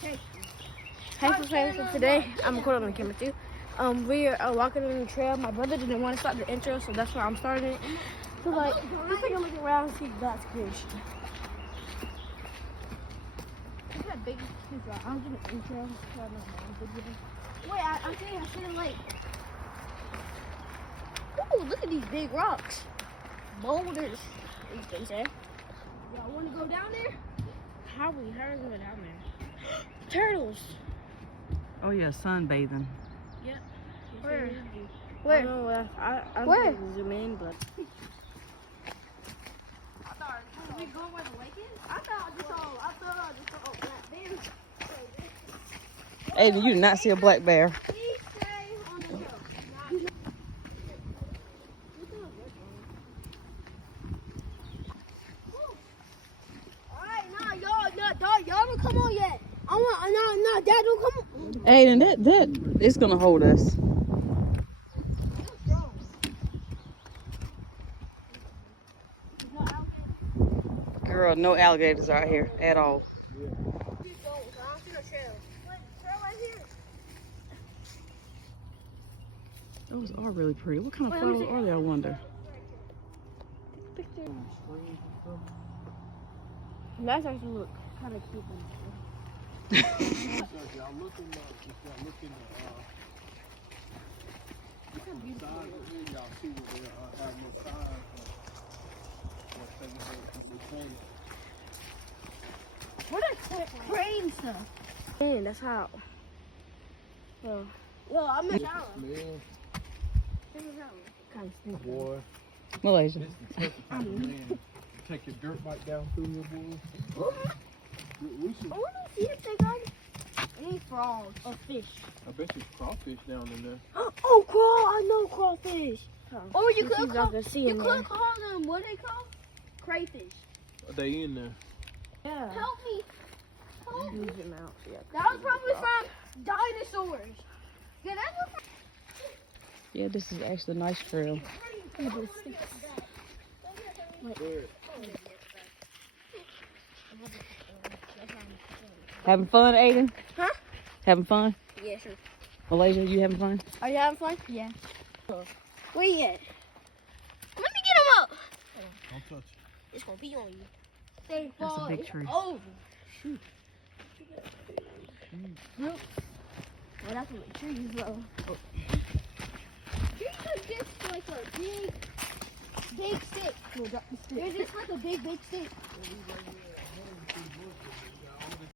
Hey, friends, so today I'm recording on the camera too. We are walking on the trail. My brother didn't want to start the intro, so that's why I'm starting it. So like, let's take a look around and see God's creation. Look at that big piece. I'm doing the intro. Wait, I think I should have like. Ooh, look at these big rocks, boulders. These things there. Y'all want to go down there? How are we go down there? Turtles. Oh yeah, sunbathing. Yep. Where? Where? I don't know, I Where? zoom in, but. I thought we going where the lake is. I thought I just saw black bears. Aiden, you did not see a black bear. Please stay on the trail. Alright, y'all don't come on yet. Dad don't come on. Aiden, that it's gonna hold us. Girl, no alligators out here at all. Those are really pretty. What kind of flowers are they, I wonder? That's actually look kind of cute. What are crane stuff? Man, that's how. Yo, I'm in shower. Kind of stupid. Boy, Malaysia. this is the perfect time of man. Take your dirt bike down through here, boy. We should. I want to see if they got any frogs or fish. I bet there's crawfish down in there. Oh, I know crawfish. Or you could call Are them, what they call? Crayfish. they in there? Yeah. Help me. Mm-hmm. That was probably from dinosaurs. Yeah, that was from... Yeah, this is actually a nice trail. Having fun, Aiden? Huh? Having fun? Yeah, sure. Malaysia, you having fun? Are you having fun? Yeah. Where you at? Let me get him up. Don't touch It's gonna be on you. That's a big tree. Oh, shoot. Nope. Well, that's what the trees though. Trees are just like a big stick. They're just like a big stick.